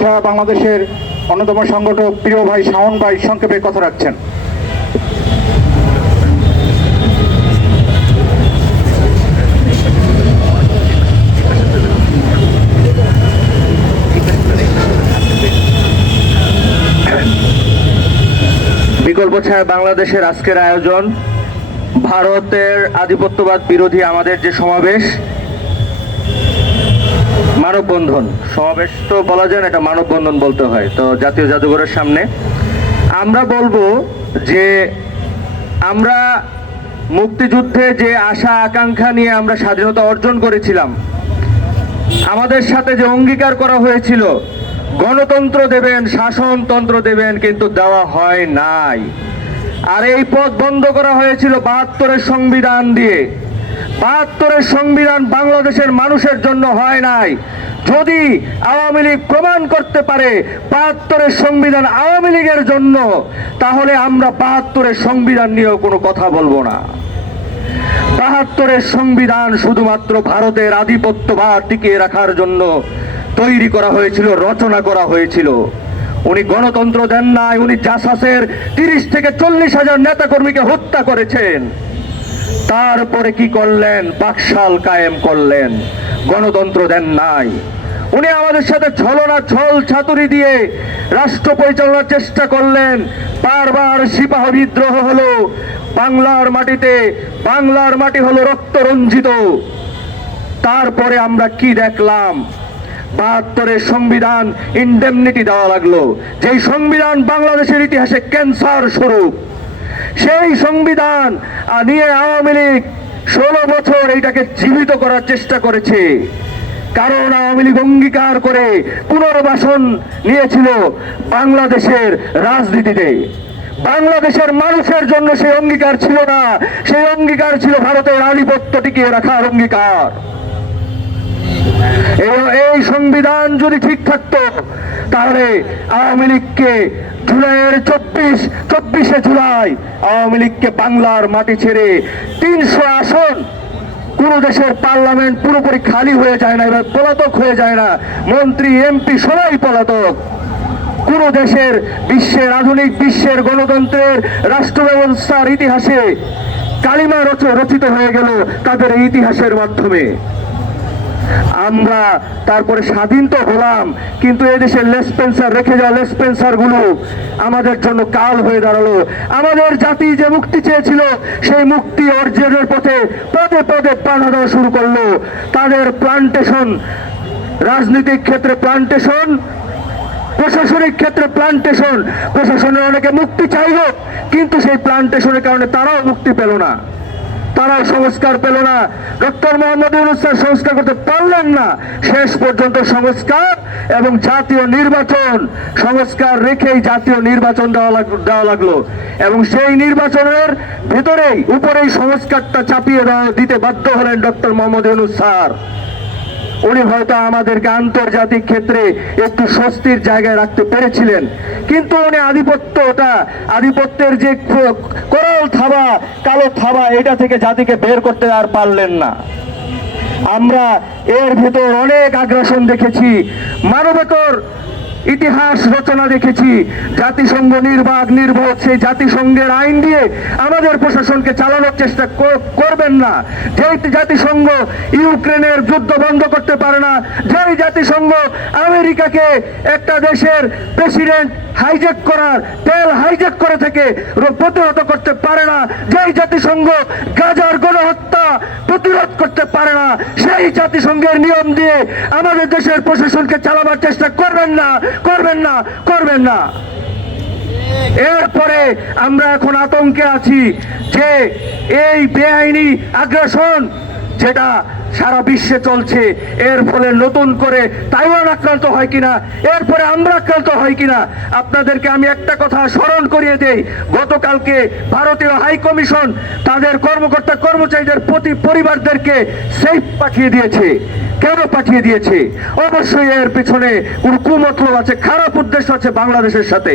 ছাড়া বাংলাদেশের অন্যতম সংগঠক প্রিয় ভাই শাওন ভাই সংক্ষেপে কথা রাখছেন। বিকল্প ছায়া বাংলাদেশের আজকের আয়োজন, ভারতের আধিপত্যবাদ বিরোধী আমাদের যে সমাবেশ মানববন্ধন। সমাবেশ তো বলা যায় না, এটা মানববন্ধন বলতে হয়, তো জাতীয় জাদুঘরের সামনে। আমরা বলব যে আমরা মুক্তিযুদ্ধে যে আশা, আকাঙ্ক্ষা নিয়ে আমরা স্বাধীনতা অর্জন করেছিলাম, আমাদের সাথে যে অঙ্গীকার করা হয়েছিল, গণতন্ত্র দেবেন, শাসনতন্ত্র দেবেন, কিন্তু দেওয়া হয় নাই। আর এই পথ বন্ধ করা হয়েছিল বাহাত্তরের সংবিধান দিয়ে। বাহাত্তরের সংবিধান বাংলাদেশের মানুষের জন্য হয় নাই। যদি আওয়ামী লীগ প্রমাণ করতে পারে বাহাত্তরের সংবিধান আওয়ামী লীগের জন্য, তাহলে আমরা বাহাত্তরের সংবিধান নিয়েও কোনো কথা বলব না। বাহাত্তরের সংবিধান শুধুমাত্র ভারতের আধিপত্যবাদ টিকিয়ে রাখার জন্য তৈরি করা হয়েছিল, রচনা করা হয়েছিল। উনি গণতন্ত্র দেন নাই, উনি জাসাসের তিরিশ থেকে চল্লিশ হাজার নেতাকর্মীকে হত্যা করেছেন। তারপরে কি করলেন? বাকশাল কায়েম করলেন। গণতন্ত্র দেন নাই। উনি আমাদের সাথে ছলনা ছল ছাতুরি দিয়ে রাষ্ট্র পরিচালনার চেষ্টা করলেন। বারবার সিপাহ বিদ্রোহ হলো। বাংলার মাটিতে, বাংলার মাটি হলো রক্ত রঞ্জিত। তারপরে আমরা কি দেখলাম? বাহাত্তরের সংবিধান ইন্ডেমনিটি দেওয়া লাগল। যেই সংবিধান বাংলাদেশের ইতিহাসে ক্যান্সার স্বরূপ। সেই সংবিধান নিয়ে আওয়ামী লীগ ষোলো বছর এইটাকে জীবিত করার চেষ্টা করেছে। কারণ আওয়ামী লীগ অঙ্গীকার করে পুনর্বাসন নিয়েছিল বাংলাদেশের রাজনীতিতে। বাংলাদেশের মানুষের জন্য সেই অঙ্গীকার ছিল না। সেই অঙ্গীকার ছিল ভারতের আধিপত্য টিকিয়ে রাখার অঙ্গীকার। এই- সংবিধান যদি ঠিক থাকতো, তাহলে আওয়ামী লীগকে জুলাইয়ের চব্বিশ, চব্বিশে জুলাই আওয়ামী লীগকে বাংলার মাটি ছেড়ে তিনশো আসন কোন দেশের পার্লামেন্ট পুরোপুরি খালি হয়ে যায় না, এবার পলাতক হয়ে যায় না। মন্ত্রী, এমপি সবাই পলাতক। কোন দেশের বিশ্বের, আধুনিক বিশ্বের গণতন্ত্রের রাষ্ট্র ব্যবস্থার ইতিহাসে কালিমা রচ- রচিত হয়ে গেল তাদের ইতিহাসের মাধ্যমে। আমরা তারপরে স্বাধীন তো হলাম, কিন্তু এদেশের লেসপেন্সার রেখে যাওয়া লেসপেন্সারগুলো আমাদের জন্য কাল হয়ে দাঁড়াল। আমাদের জাতি যে মুক্তি চেয়েছিল, সেই মুক্তি অর্জনের পথে পদে পদে বাধা দেওয়া শুরু করল। তাদের প্লান্টেশন রাজনৈতিক ক্ষেত্রে প্লান্টেশন প্রশাসনিক ক্ষেত্রে প্লান্টেশন প্রশাসনের অনেকে মুক্তি চাইল, কিন্তু সেই প্লান্টেশনের কারণে তারাও মুক্তি পেল না। তারাও সংস্কার পেল না। ডক্টর মোহাম্মদ ইউনুসার সংস্কার করতে পারলেন না। শেষ পর্যন্ত সংস্কার এবং জাতীয় নির্বাচন, সংস্কার রেখেই জাতীয় নির্বাচন দেওয়া দেওয়া লাগল। এবং সেই নির্বাচনের ভেতরেই, উপরেই সংস্কারটা চাপিয়ে দিতে বাধ্য হলেন ডক্টর মোহাম্মদ ইউনুস স্যার। উনি হয়তো আমাদেরকে আন্তর্জাতিক ক্ষেত্রে একটু স্বস্তির জায়গায় রাখতে পেরেছিলেন। কিন্তু উনি আধিপত্যটা, আধিপত্যের যে করল থাবা, কালো থাবা এটা থেকে জাতিকে বের করতে আর পারলেন না। আমরা এর ভেতর অনেক আগ্রাসন দেখেছি। মানবতর ইতিহাস রচনা দেখেছি জাতিসংঘ নির্বাক, নির্বোধ, সেই জাতিসংঘের আইন দিয়ে আমাদের প্রশাসনকে চালানোর চেষ্টা কর- করবেন না। যেই জাতিসংঘ ইউক্রেনের যুদ্ধ বন্ধ করতে পারে না, যেই জাতিসংঘ আমেরিকাকে একটা দেশের প্রেসিডেন্ট হাইজ্যাক করার, তেল হাইজ্যাক করে থেকে প্রতিহত করতে পারে না, যেই জাতিসংঘ গাজার গণহত্যা প্রতিরোধ করতে পারে না, সেই জাতিসংঘের নিয়ম দিয়ে আমাদের দেশের প্রশাসনকে চালাবার চেষ্টা করবেন না। করবেন না করবেন না। এরপরে আমরা এখন আতঙ্কে আছি যে এই বেআইনি আগ্রাসন যেটা সারা বিশ্বে চলছে। এর ফলে নতুন করে তাইওয়ান আক্রান্ত হয় কিনা এরপরে আমরা আক্রান্ত হয় কিনা, আপনাদেরকে আমি একটা কথা স্মরণ করিয়ে দেই। গতকালকে ভারতীয় হাই কমিশন তাদের কর্মকর্তা কর্মচারীদের প্রতি পরিবারদেরকে সেফ পাঠিয়ে দিয়েছে। কেন পাঠিয়ে দিয়েছে? অবশ্যই এর পিছনে কোন কুমতলব আছে, খারাপ উদ্দেশ্য আছে বাংলাদেশের সাথে।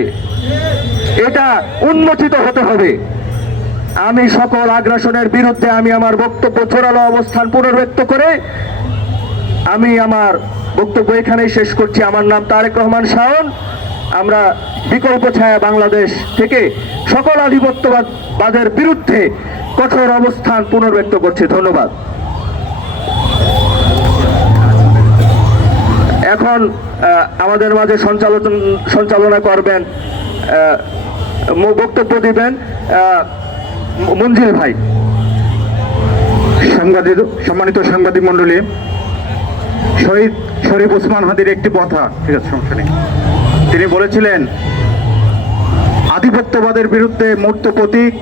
এটা উন্মোচিত হতে হবে। আমি সকল আগ্রাসনের বিরুদ্ধে আমি আমার বক্তব্য ছড়ালো অবস্থান পুনর্ব্যক্ত করে আমি আমার বক্তব্য এখানেই শেষ করছি। আমার নাম তারেক রহমান শাওন। আমরা বিকল্প ছায়া বাংলাদেশ থেকে সকল আধিপত্যবাদ বাদের বিরুদ্ধে কঠোর অবস্থান পুনর্ব্যক্ত করছি। ধন্যবাদ। এখন আমাদের মাঝে সঞ্চালন সঞ্চালনা করবেন বক্তব্য দিবেন মঞ্জিল ভাই। সাংবাদিক, সম্মানিত সাংবাদিক মণ্ডলী, শহীদ শরীফ ওসমান হাদির একটি কথা ঠিক আছে, সমস্যা নেই। তিনি বলেছিলেন, আধিপত্যবাদের বিরুদ্ধে মূর্ত প্রতীক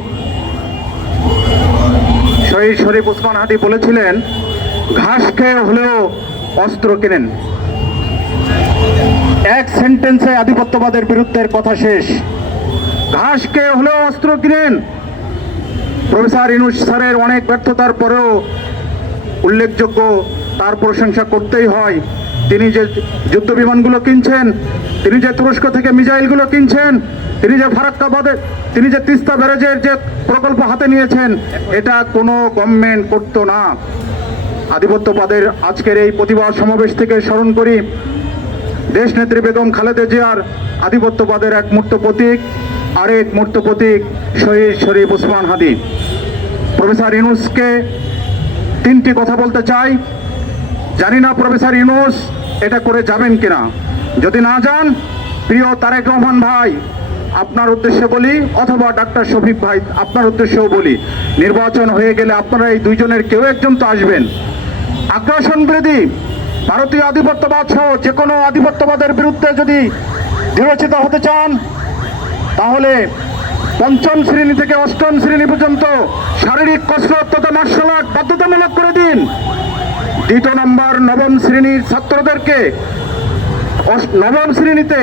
শহীদ শরীফ ওসমান হাদি বলেছিলেন, ঘাস খেয়ে হলেও অস্ত্র কেনেন। এক সেন্টেন্সে আধিপত্যবাদের বিরুদ্ধের কথা শেষ। ঘাস খেয়ে হলেও অস্ত্র কিনেন। প্রফেসর ইনুস স্যারের অনেক ব্যর্থতার পরেও উল্লেখযোগ্য তার প্রশংসা করতেই হয়। তিনি যে যুদ্ধ বিমানগুলো কিনছেন, তিনি যে তুরস্ক থেকে মিসাইলগুলো কিনছেন, তিনি যে ফারাক্কাবাদে, তিনি যে তিস্তা ব্যারেজের যে প্রকল্প হাতে নিয়েছেন, এটা কোনো গভর্নমেন্ট করতো না। আধিপত্যবাদের আজকের এই প্রতিবাদ সমাবেশ থেকে স্মরণ করি, দেশনেত্রী বেগম খালেদা জিয়ার আধিপত্যবাদের এক মূর্ত প্রতীক, আরেক মূর্ত প্রতীক শহীদ শরীফ ওসমান হাদি। প্রফেসর ইউনুসকে তিনটি কথা বলতে চাই। জানি না প্রফেসর ইউনুস এটা করে যাবেন কিনা। যদি না যান, প্রিয় তারেক রহমান ভাই, আপনার উদ্দেশ্যে বলি, অথবা ডাক্তার শফিক ভাই, আপনার উদ্দেশ্যেও বলি, নির্বাচন হয়ে গেলে আপনারা এই দুইজনের কেউ একজন তো আসবেন। আগ্রাসন বিরোধী, ভারতীয় আধিপত্যবাদ সহ যে কোনো আধিপত্যবাদের বিরুদ্ধে যদি বিবেচিত হতে চান, তাহলে পঞ্চম শ্রেণি থেকে অষ্টম শ্রেণি পর্যন্ত শারীরিক কসরত তথা মার্শাল আর্ট বাধ্যতামূলক করে দিন। দ্বিতীয় নম্বর, নবম শ্রেণির ছাত্রদেরকে নবম শ্রেণীতে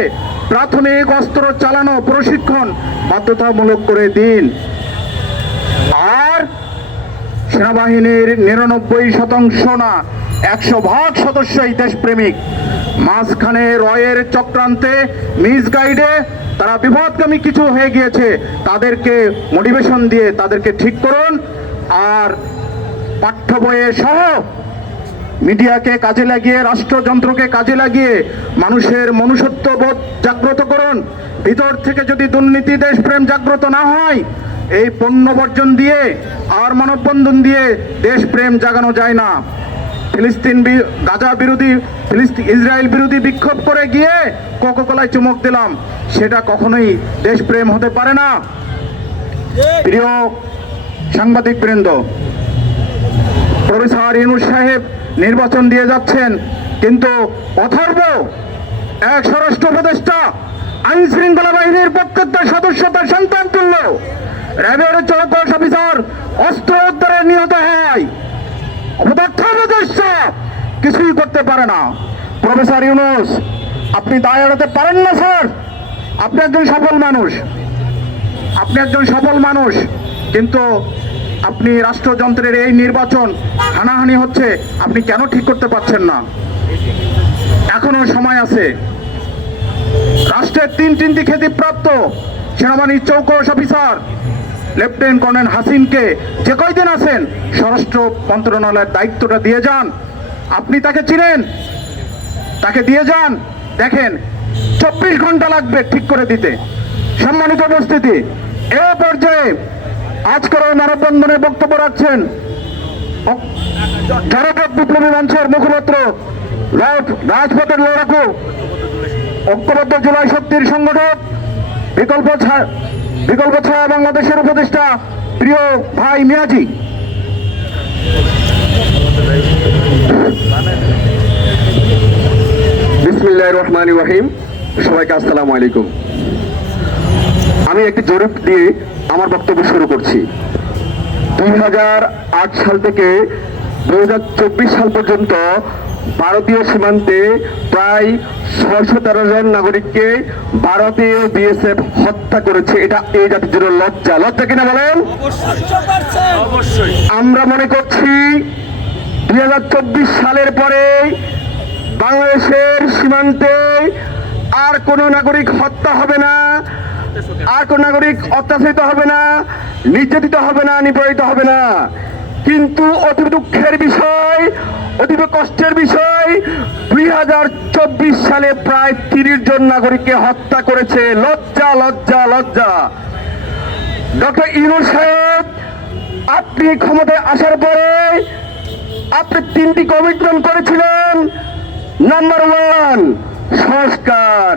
প্রাথমিক অস্ত্র চালানো, প্রশিক্ষণ বাধ্যতামূলক করে দিন। আর সেনাবাহিনীর নিরানব্বই শতাংশ না একশো ভাগ সদস্যই দেশপ্রেমিক। মাঝখানে রয়ের চক্রান্তে মিস গাইডে তারা বিপদগামী কিছু হয়ে গিয়েছে। তাদেরকে মোটিভেশন দিয়ে তাদেরকে ঠিক করুন। আর পাঠ্য বইয়ে সহ মিডিয়াকে কাজে লাগিয়ে, রাষ্ট্রযন্ত্রকে কাজে লাগিয়ে মানুষের মনুষ্যত্ব বোধ জাগ্রত করুন। ভিতর থেকে যদি দুর্নীতি, দেশপ্রেম জাগ্রত না হয়, এই পণ্য বর্জন দিয়ে আর মানববন্ধন দিয়ে দেশপ্রেম জাগানো যায় না। ফিলিস্তিন গাজা বিরোধী ফিলিস্তিন ইসরায়েল বিরোধী বিক্ষোভ করে গিয়ে কোকোকলায় চুমক দিলাম। সেটা কখনোই দেশপ্রেম হতে পারে না। প্রিয় সাংবাদিক বৃন্দ, প্রফেসর ইনুস সাহেব নির্বাচন দিয়ে যাচ্ছেন, কিন্তু অথর্ব এক স্বরাষ্ট্র উপদেষ্টা আইন শৃঙ্খলা বাহিনীর প্রত্যেকটা সদস্য তার সন্তান তুল্য র্যাবের চৌকস অফিসার অস্ত্র উদ্ধারে নিহত হয়। কিছুই করতে পারে না। প্রফেসর ইউনুস, আপনি দায় এড়াতে পারেন না, স্যার। আপনি একজন সফল মানুষ। আপনি একজন সফল মানুষ, কিন্তু আপনি রাষ্ট্রযন্ত্রের এই নির্বাচন হানাহানি হচ্ছে, আপনি কেন ঠিক করতে পারছেন না? এখনও সময় আছে। রাষ্ট্রের তিন তিনটি খ্যাতিপ্রাপ্ত সেনাবাহিনীর চৌকস অফিসার লেফটেন্যান্ট কর্নেল হাসিনকে যে কয়দিন আছেন, স্বরাষ্ট্র মন্ত্রণালয়ের দায়িত্বটা দিয়ে যান। আপনি তাকে চিনেন? তাকে দিয়ে যান? দেখেন, চব্বিশ ঘণ্টা লাগবে ঠিক করে দিতে। সম্মানিত উপস্থিতি, এ পর্যায়ে আজকের ওই মানববন্ধনে বক্তব্য রাখছেন জনপদ বিপ্লবী মঞ্চের মুখপাত্র রাজপথের লড়াকু, ঐক্যবদ্ধ জুলাই শক্তির সংগঠক, বিকল্প বিকল্প ছায়া বাংলাদেশের উপদেষ্টা প্রিয় ভাই মিয়াজি। বিসমিল্লাহ সবাইকে আসসালামু আলাইকুম। আমি একটি জরিপ দিয়ে আমার বক্তব্য শুরু করছি। দুই হাজার আট সাল থেকে দুই হাজার চব্বিশ সাল পর্যন্ত ভারতীয় সীমান্তে প্রায় ছয়শো তেরো জন নাগরিককে ভারতীয় বিএসএফ হত্যা করেছে। এটা এই জাতির জন্য লজ্জা। লজ্জা কিনা বলেন? আমরা মনে করছি দুই হাজার চব্বিশ সালের পরে বাংলাদেশের সীমান্তে আর কোনো নাগরিক হত্যা হবে না আর কোন নাগরিক অত্যাচারিত হবে না নির্যাতিত হবে না নিপীড়িত হবে না। কিন্তু অতি দুঃখের বিষয় অতীব কষ্টের বিষয়। দুই হাজার চব্বিশ সালে প্রায় তিরিশ জন নাগরিককে হত্যা করেছে। লজ্জা লজ্জা লজ্জা। ডক্টর ইউনুস সাহেব, আপনি ক্ষমতায় আসার পরে আপনি তিনটি কমিটমেন্ট করেছিলেন। নাম্বার ওয়ান সংস্কার।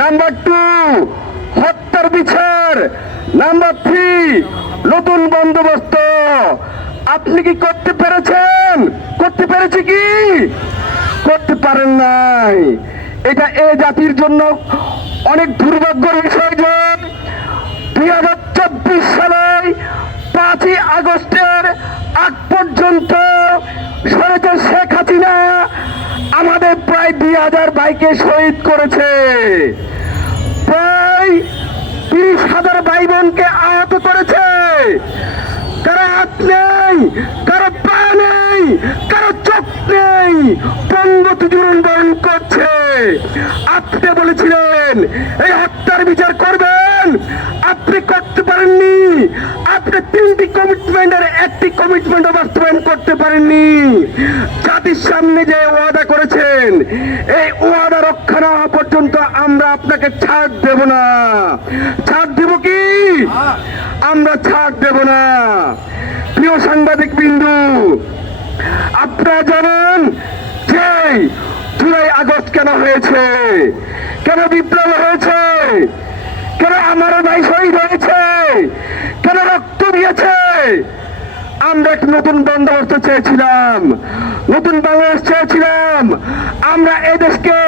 নাম্বার টু হত্যার বিচার। নাম্বার থ্রি নতুন বন্দোবস্ত। আপনি কি করতে পেরেছেন? করতে পেরেছে কি? করতে পারেন নাই। এটা এ জাতির জন্য অনেক দুর্ভাগ্যের বিষয় যে দুই হাজার চব্বিশ সালে পাঁচই আগস্টের আগ পর্যন্ত সরেছে শেখ হাসিনা আমাদের প্রায় দুই হাজার বাইকে শহীদ করেছে। প্রায় তিরিশ হাজার ভাই বোনকে আহত করেছে। কারও হাত নেই, কারও পা নেই, কারও চোখ নেই। পঙ্গতি জুড়ন বরণ করছে। আপনি বলেছিলেন, এই হত্যার বিচার করবেন। আপনি করতে পারেননি। আপনি তিনটি কমিটমেন্টের একটি কমিটমেন্টও বাস্তবায়ন করতে পারেননি। জাতির সামনে যে ওয়াদা করেছেন, এই ওয়াদা রক্ষা না পর্যন্ত আমরা আপনাকে ছাড় দেব না। ছাড় দেব কি? আমরা ছাড় দেব না। প্রিয় সাংবাদিক বিন্দু আপনারা জানেন যে জুলাই আগস্ট কেন হয়েছে? কেন বিপ্লব হয়েছে? কেন আমার ভাই শহীদ হয়েছে? কেন রক্ত দিয়েছে? আমরা একটা নতুন বন্দোবস্ত চেয়েছিলাম। নতুন বাংলাদেশ চেয়েছিলাম। আমরা এই দেশকে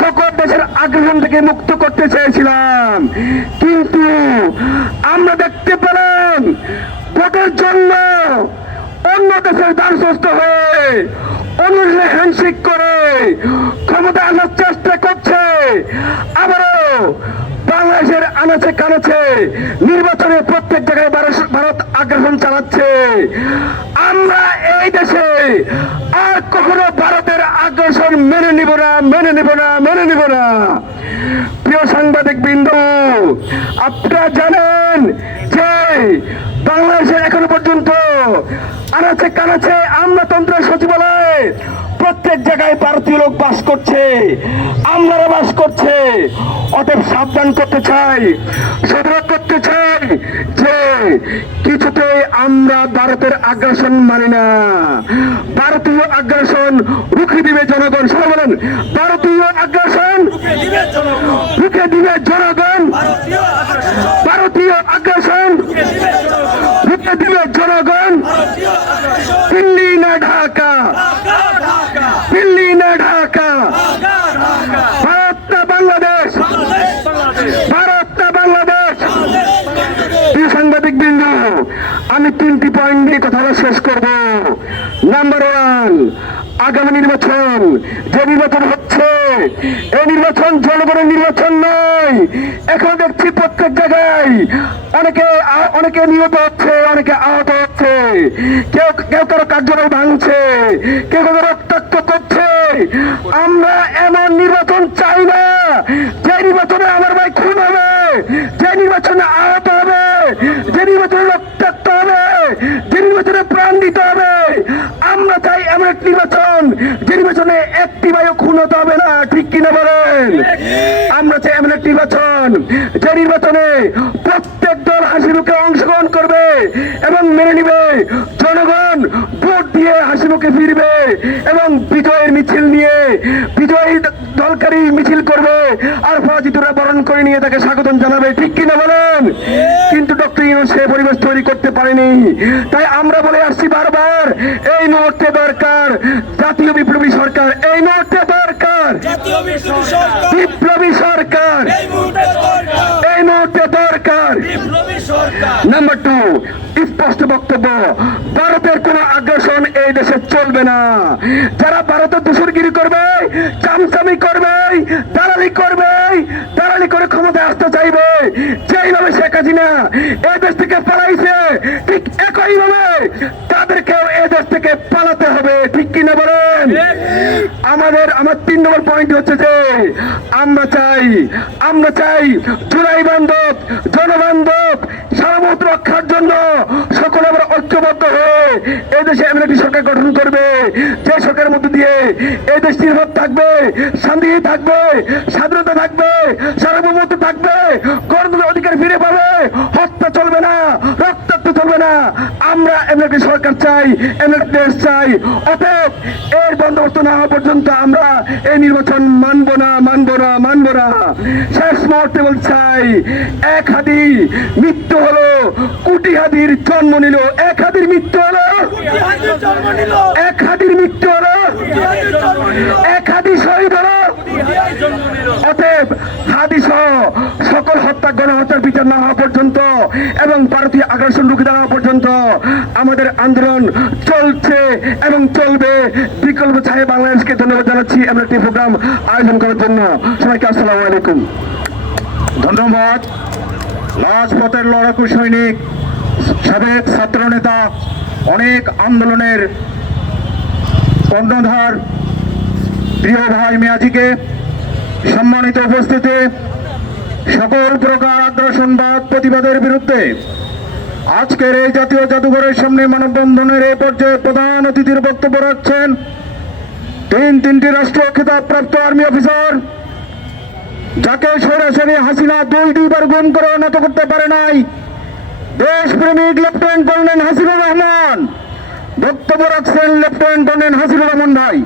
সকল দেশের আগ্রাসন থেকে মুক্ত করতে চেয়েছিলাম। কিন্তু আমরা দেখতে পেলাম ভোটের জন্য অন্য দেশের দ্বারস্থ হয়ে অন্য হ্যান্ডশেক করে ক্ষমতা আনার চেষ্টা করছে। আবারও বাংলাদেশের আনাচে কানাচে নির্বাচনে প্রত্যেক জায়গায় ভারত- আগ্রাসন চালাচ্ছে। আমরা এই দেশে আর কখনো ভারতের আগ্রাসন মেনে নিব না, মেনে নিব না, মেনে নিব না। প্রিয় সাংবাদিক বিন্দু আপনারা জানেন যে বাংলাদেশের এখনও পর্যন্ত আনাচে কানাচে আমলাতন্ত্র সচিবালয়ে প্রত্যেক জায়গায় ভারতীয় লোক বাস করছে। আমরা বাস অতএব সাবধান করতে চাই, সতর্ক করতে চাই যে কিছুতে আমরা ভারতের আগ্রাসন মানি না। ভারতীয় আগ্রাসন রুখে দিবে জনগণ, সবাই বলেন, ভারতীয় আগ্রাসন রুখে দিবে জনগণ। ভারতীয় আগ্রাসন রুখে দিবে জনগণ। দিল্লি না ঢাকা, দিল্লি না ঢাকা ভারত না বাংলাদেশ ভারত না বাংলাদেশ প্রিয় সাংবাদিক বিন্দু আমি তিনটি পয়েন্ট নিয়ে কথা বলা শেষ করব। নাম্বার ওয়ান আগামী নির্বাচন। যে নির্বাচন হচ্ছে, এই নির্বাচন জনগণের নির্বাচন নয়। এখন দেখছি প্রত্যেক জায়গায় অনেকে অনেকে নিহত হচ্ছে, অনেকে আহত হচ্ছে। কেউ কেউ কারও কার্যালয় ভাঙছে, কেউ কারও রক্তাক্ত করছে। আমরা এমন নির্বাচন চাই না। যে নির্বাচনে আমার ভাই খুন হবে, যে নির্বাচনে আহত হবে, যে নির্বাচনে রক্তাক্ত হবে। যে নির্বাচনে প্রাণ দিতে হবে, আমরা চাই এমন এক নির্বাচন, যে নির্বাচনে একটি বায়ু খুন হতে হবে না, ঠিক কিনা বলেন? আমরা চাই এমন এক নির্বাচন, যে নির্বাচনে প্রত্যেক দল হাসি মুখে অংশগ্রহণ করবে এবং মেনে নিবে। জনগণ দিয়ে হাসি মুখে ফিরবে এবং বিজয়ের মিছিল নিয়ে বিজয়ী দলকারী মিছিল করবে। আর পরাজিতরা বরণ করে নিয়ে তাকে স্বাগতম জানাবে। ঠিক কিনা বলেন? কিন্তু ডক্টর ইউনুস সে পরিবেশ তৈরি করতে পারেনি। তাই আমরা বলে আসছি বারবার এই মুহূর্তে দরকার জাতীয় বিপ্লবী সরকার। এই মুহূর্তে দরকার বিপ্লবী সরকার। এই মুহূর্তে দরকার। নাম্বার টু স্পষ্ট বক্তব্য, ভারতের কোন আগ্রাসন এই দেশে চলবে না। যারা ভারতের দূষরগিরি করবে, চামচামি করবে, দালালি করবে, দালালি করে ক্ষমতায় আসতে চাইবে, যেইভাবে শেখ হাসিনা এই দেশ থেকে পালাইছে, ঠিক একইভাবে তাদেরকেও এই দেশ থেকে পালাতে হবে, ঠিক কিনা বলেন? আমাদের, আমার তিন নম্বর পয়েন্ট হচ্ছে যে, আমরা চাই আমরা চাই জুলাই বান্ধব, জনবান্ধব সার্বভৌম রক্ষার জন্য সকলে আমরা ঐক্যবদ্ধ হয়ে এই দেশে এমন একটি সরকার গঠন করবে, যে সরকারের মধ্যে দিয়ে এই দেশ নির্ভর থাকবে, শান্তি থাকবে, স্বাধীনতা থাকবে, সার্বভৌমত্ব থাকবে, গণতন্ত্রের অধিকার ফিরে পাবে, হত্যা চলবে না, রক্তাক্ত চলবে না। আমরা এমন একটি সরকার চাই, এমন একটি দেশ চাই, অতএব এর বন্দোবস্ত না হওয়া পর্যন্ত আমরা এই নির্বাচন মানবো না মানবো না মানবো না। শেষ মুহূর্তে বলতে চাই এক হাতি মৃত্যু হলো, কোটি হাদির জন্ম নিল, এক হাতির মৃত্যু হলো। এক হাতির মৃত্যু হলো। এক হাতি শহীদ হলো। অতএব হাদি সহ সকল হত্যা, গণহত্যার বিচার না হওয়া পর্যন্ত এবং ভারতীয় আগ্রাসন রুখে দাঁড়ানো পর্যন্ত আমাদের আন্দোলন চলছে এবং চলবে। বিকল্প চাহে বাংলাদেশকে ধন্যবাদ জানাচ্ছি। এমন একটি প্রোগ্রাম আয়োজন করার জন্য। সবাইকে আসসালামু আলাইকুম। ধন্যবাদ। রাজপথের লড়াকু সৈনিক সাবেক ছাত্র নেতা, অনেক আন্দোলনের কর্ণধার প্রিয় ভাই মেয়াজিকে সম্মানিত উপস্থিতি। সকল প্রকার আগ্রাসনবাদ প্রতিবাদের বিরুদ্ধে আজকের এই জাতীয় জাদুঘরের সামনে মানববন্ধনের এই পর্যায়ে প্রধান অতিথির বক্তব্য রাখছেন তিন তিনটি রাষ্ট্র খেতাবপ্রাপ্ত আর্মি অফিসার, যাকে সরাসরি হাসিনা দুই দুইবার গুম করে উন্নত করতে পারে নাই। দেশপ্রেমিক লেফটেন্যান্ট কর্নেল হাসিবুর রহমান, বক্তব্য রাখছেন লেফটেন্যান্ট কর্নেল হাসিবুর রহমান ভাই।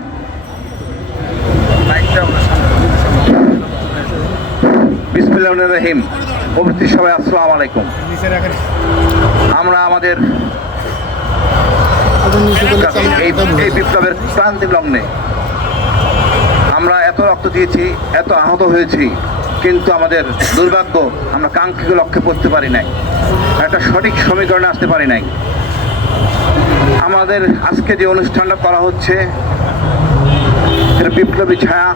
সবাই, আসসালাম আলাইকুম। আমরা আমাদের এই লগ্নে আমরা এত রক্ত দিয়েছি, এত আহত হয়েছি কিন্তু আমাদের দুর্ভাগ্য, আমরা কাঙ্ক্ষিত লক্ষ্যে পড়তে পারি নাই। একটা সঠিক সমীকরণে আসতে পারি নাই। আমাদের আজকে যে অনুষ্ঠানটা করা হচ্ছে, এটা বিপ্লবী ছায়া।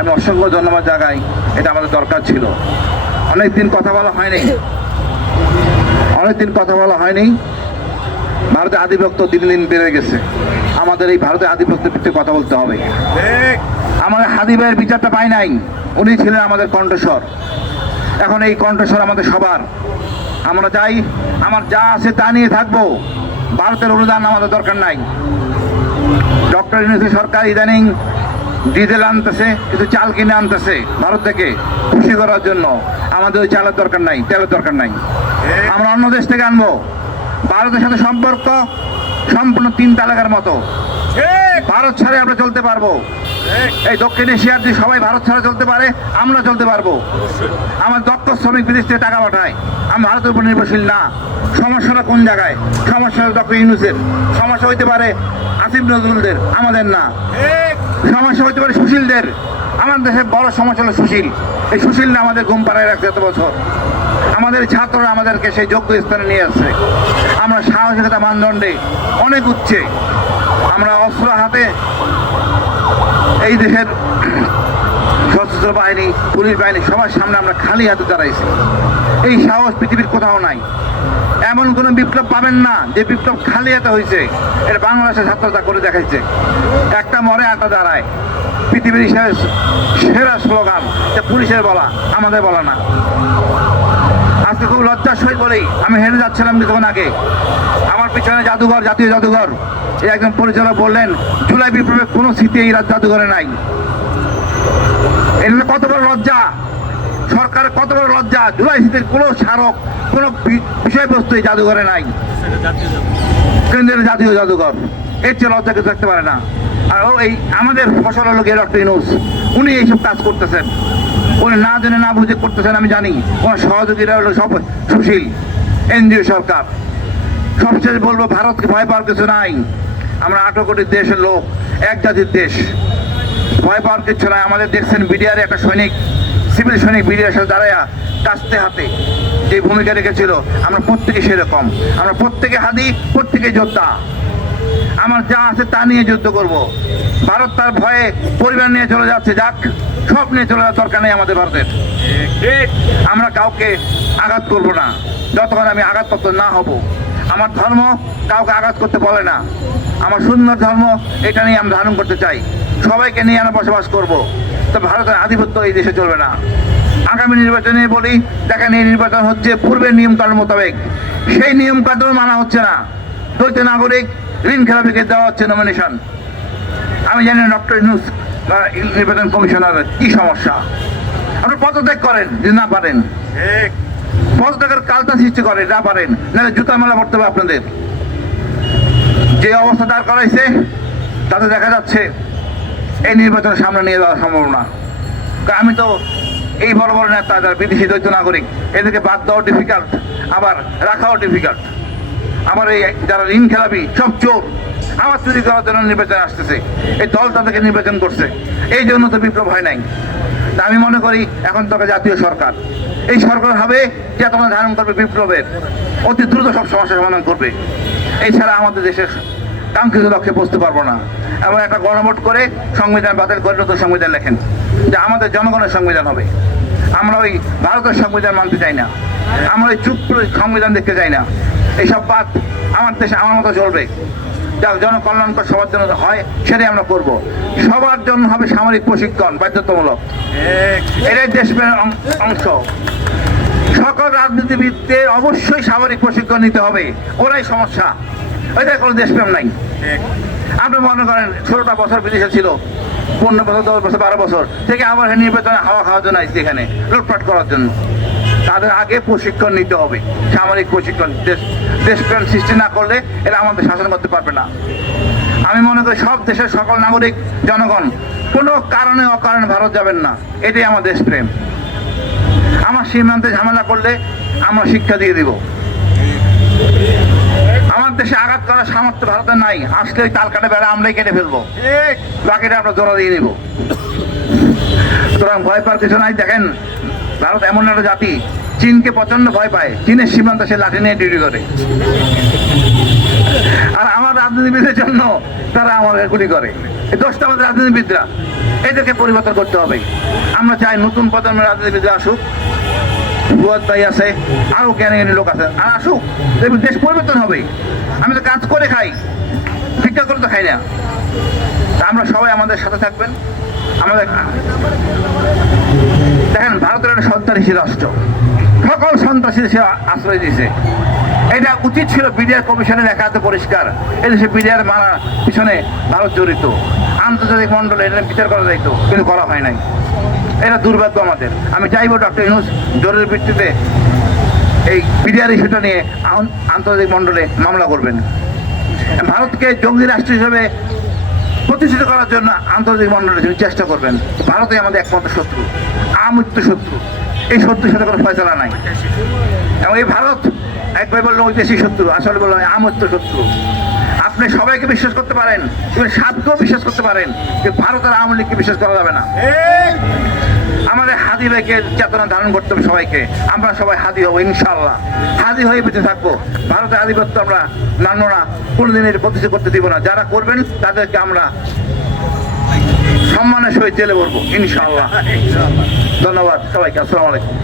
আমি অসংখ্য ধন্যবাদ জাগাই, এটা আমাদের দরকার ছিল। অনেকদিন কথা বলা হয়নি। অনেকদিন কথা বলা হয়নি। ভারতের আধিপত্য দিন দিন বেড়ে গেছে। আমাদের এই ভারতের আধিপত্যের বিরুদ্ধে কথা বলতে হবে। আমাদের হাদি ভাইয়ের বিচারটা পাই নাই। উনি ছিলেন আমাদের কণ্ঠস্বর। এখন এই কণ্ঠস্বর আমাদের সবার। আমরা চাই, আমার যা আছে তা নিয়ে থাকব। ভারতের অনুদান আমাদের দরকার নাই। ডক্টর ইউনিসি সরকার ইদানিং ডিজেল আনতেছে, কিছু চাল কিনে আনতেছে ভারত থেকে খুশি করার জন্য। আমাদের ওই চালের দরকার নাই, তেলের দরকার নাই। আমরা অন্য দেশ থেকে আনব। ভারতের সাথে সম্পর্ক সম্পূর্ণ তিন তালাকার মতো। ভারত ছাড়া আমরা চলতে পারব। এই দক্ষিণ এশিয়ার যে সবাই ভারত ছাড়া চলতে পারে, আমরা চলতে পারব। আমার দক্ষ শ্রমিক বিদেশ থেকে টাকা পাঠায়। আমি ভারতের উপর নির্ভরশীল না। সমস্যাটা কোন জায়গায়? সমস্যা ডক্টর ইউনুসের। সমস্যা হইতে পারে আসিফ নজরুলদের, আমাদের না। সমস্যা হইতে পারে সুশীলদের। আমার দেশের বড় সমস্যা হলো সুশীল। এই সুশীল না আমাদের ঘুম পাড়ায় রাখছে এত বছর। আমাদের ছাত্ররা আমাদেরকে সেই যোগ্য স্থানে নিয়ে আসছে। আমরা সাহসিকতা মানদণ্ডে অনেক উচ্ছে আমরা অস্ত্র হাতে এই দেশের সশস্ত্র বাহিনী, পুলিশ বাহিনী সবার সামনে আমরা খালি হাতে দাঁড়াইছি। এই সাহস পৃথিবীর কোথাও নাই। এমন কোনো বিপ্লব পাবেন না যে বিপ্লব খালি হাতে হয়েছে এটা বাংলাদেশের ছাত্রতা করে দেখাইছে। একটা মরে আটা দাঁড়ায়। পৃথিবীর শেষ সেরা স্লোগান যে পুলিশের বলা, আমাদের বলা না। আজকে খুব লজ্জার সহিত বলেই আমি হেরে যাচ্ছিলাম কিছুক্ষণ আগে। পিছনে জাদুঘর, জাতীয় জাদুঘর। এই একজন পরিচালক বললেন, জুলাই বিপ্লবের কোনো স্মৃতি এই জাদুঘরে নাই। এটা কত বড় লজ্জা? সরকারের কত বড় লজ্জা? জুলাই স্মৃতির কোনো স্মারক, কোনো বিষয়বস্তু এই জাদুঘরে নাই। কেন্দ্রের জাতীয় জাদুঘর। এর চেয়ে লজ্জা কিছু থাকতে পারে না। আর এই আমাদের ফসল হলো গিয়ে ডক্টর ইনুস উনি এইসব কাজ করতেছেন। উনি না জেনে না বুঝে করতেছেন, আমি জানি। ওনার সহযোগীরা হলো সব সুশীল, এনজিও সরকার। সবশেষ বলব ভারতকে ভয় পাওয়ার কিছু নাই। আমরা আঠারো কোটি দেশের লোক এক জাতির দেশ। ভয় পাওয়ার কিছু নাই। আমাদের দেখছেন বিডিআর একটা সৈনিক সিভিল সৈনিক বিডিআর সাথে দাঁড়ায়া কাস্তে হাতে যে ভূমিকা রেখেছিল। আমরা প্রত্যেকে সেরকম। আমরা প্রত্যেকে হাদি প্রত্যেকে যোদ্ধা। আমার যা আছে তা নিয়ে যুদ্ধ করব। ভারত তার ভয়ে পরিবার নিয়ে চলে যাচ্ছে। যাক সব নিয়ে চলে যাওয়ার দরকার নেই আমাদের ভারতের। আমরা কাউকে আঘাত করব না। যতক্ষণ আমি আঘাতপ্রাপ্ত না হব আমার ধর্ম কাউকে আঘাত করতে বলে না। আমার সুন্দর ধর্ম, এটা নিয়ে আমি ধারণ করতে চাই। সবাইকে নিয়ে আমরা বসবাস করব। তো ভারতের আধিপত্য এই দেশে চলবে না। আগামী নির্বাচনে বলি, দেখেন এই নির্বাচন হচ্ছে পূর্বের নিয়মকানুন মোতাবেক। সেই নিয়ম কানুন মানা হচ্ছে না। দ্বৈত নাগরিক ঋণ খেলাপিকে দেওয়া হচ্ছে নমিনেশন আমি জানি ডক্টর ইউনুস বা নির্বাচন কমিশনার কি সমস্যা। আপনি পদত্যাগ করেন, যদি না পারেন। ঠিক। পদত্যাগের কালটা সৃষ্টি করে না পারেন। নাহলে জুতা মেলা পড়তে হবে আপনাদের। যে অবস্থা দাঁড় করাইছে, তাতে দেখা যাচ্ছে এই নির্বাচনের সামনে নিয়ে যাওয়া সম্ভব না আমি তো এই বড় বড় নেতা, যারা বিদেশি দ্বৈত নাগরিক, এদেরকে বাদ দেওয়া ডিফিকাল্ট আবার রাখাও ডিফিকাল্ট আমার এই যারা ঋণ খেলাবি সব চোর। আবার চুরি করার জন্য নির্বাচন আসতেছে। এই দল তাদেরকে নির্বাচন করছে। এই জন্য তো বিপ্লব হয় নাই। তা আমি মনে করি, এখন তোকে জাতীয় সরকার। এই সরকার হবে যে তোমার ধারণ করবে বিপ্লবের। অতি দ্রুত সব সমস্যার সমাধান করবে। এছাড়া আমাদের দেশের কাঙ্ক্ষিত লক্ষ্যে পৌঁছতে পারব না। এবং একটা গণভোট করে সংবিধান বাতিল করে নতুন সংবিধান লেখেন। যে আমাদের জনগণের সংবিধান হবে। আমরা ওই ভারতের সংবিধান মানতে চাই না। আমরা ওই চুপ সংবিধান দেখতে চাই না। এইসব বাদ আমার দেশে আমার মতো চলবে। জনকল্যাণকর সবার জন্য হয়, সেটাই আমরা করব। সবার জন্য হবে সামরিক প্রশিক্ষণ, বাধ্যতামূলক। এটাই দেশপ্রেমের অংশ। সকল রাজনীতিবিদদের অবশ্যই সামরিক প্রশিক্ষণ নিতে হবে। ওরাই সমস্যা। ওইটাই কোনো দেশপ্রেম নাই। আপনি মনে করেন, ষোলোটা বছর বিদেশে ছিল। পনেরো বছর, দশ বছর, বারো বছর। থেকে আবার নির্বাচনে হাওয়া খাওয়ার জন্য আসছে এখানে, লুটপাট করার জন্য। তাদের আগে প্রশিক্ষণ নিতে হবে, সামরিক প্রশিক্ষণ। দেশ দেশপ্রেম সৃষ্টি না করলে এরা আমাদের শাসন করতে পারবে না। আমি মনে করি সব দেশের সকল নাগরিক, জনগণ, কোনো কারণে অকারণে ভারত যাবেন না। এটাই আমার দেশপ্রেম আমার সীমান্তে ঝামেলা করলে আমরা শিক্ষা দিয়ে দিব। আমার দেশে আঘাত করার সামর্থ্য ভারতের নাই। আসলে ওই তাল কাটে বেড়া আমরাই কেটে ফেলব। বাকিটা আমরা জোড়া দিয়ে নিব। সুতরাং ভয় পাওয়ার কিছু নাই। দেখেন ভারত এমন একটা জাতি, চীনকে প্রচণ্ড ভয় পায়। চীনের সীমান্ত সে লাঠি নিয়ে ডিউটি করে। আর আমার রাজনীতিবিদের জন্য তারা আমাদের গুলি করে। এই দোষটা আমাদের রাজনীতিবিদরা। এদেরকে পরিবর্তন করতে হবে। আমরা চাই নতুন প্রজন্মের রাজনীতিবিদরা আসুক। বুয়াদ ভাই আছে, আরও জ্ঞানী জ্ঞানী লোক আছে, আর আসুক। দেখবেন দেশ পরিবর্তন হবে। আমি তো কাজ করে খাই ভিক্ষা করে তো খাই না। আমরা সবাই আমাদের সাথে থাকবেন। আমাদের দেখেন, ভারতের একটা সন্ত্রাসী রাষ্ট্র। সকল সন্ত্রাসী সে আশ্রয় দিয়েছে। এটা উচিত ছিল বিডিআর কমিশনের একাতে পরিষ্কার। এদেশে বিডিআর মানার পিছনে ভারত জড়িত। আন্তর্জাতিক মন্ডলে এটা বিচার করা যাইতো, কিন্তু করা হয় নাই। এটা দুর্ভাগ্য আমাদের। আমি চাইব ডক্টর ইউনুস জরুরি ভিত্তিতে এই বিডিআর ইস্যুটা নিয়ে আন- আন্তর্জাতিক মন্ডলে মামলা করবেন। ভারতকে জঙ্গি রাষ্ট্র হিসেবে প্রতিষ্ঠিত করার জন্য আন্তর্জাতিক মন্ডলে তিনি চেষ্টা করবেন। ভারতই আমাদের একমাত্র শত্রু, আমৃত্যু শত্রু। এই শত্রুর সাথে কোনো ফয়সলা নাই। এবং এই ভারত একবার বলল ঐতিহাসিক শত্রু। আসলে বলল আমৃত্য শত্রু। আপনি সবাইকে বিশ্বাস করতে পারেন সাপকেও বিশ্বাস করতে পারেন যে ভারতের আওয়ামী লীগকে বিশ্বাস করা যাবে না। আমাদের হাদি ভাইকে চেতনা ধারণ করতে হবে সবাইকে। আমরা সবাই হাদি হব ইনশাল্লাহ হাদি হয়ে বেঁচে থাকব। ভারতের আধিপত্য আমরা মানব না, কোনোদিন এর প্রতিষ্ঠা করতে দিব না। যারা করবেন, তাদেরকে আমরা সম্মানের সহিত জেলে বলব ইনশাল্লাহ ধন্যবাদ সবাইকে, আসসালামু আলাইকুম।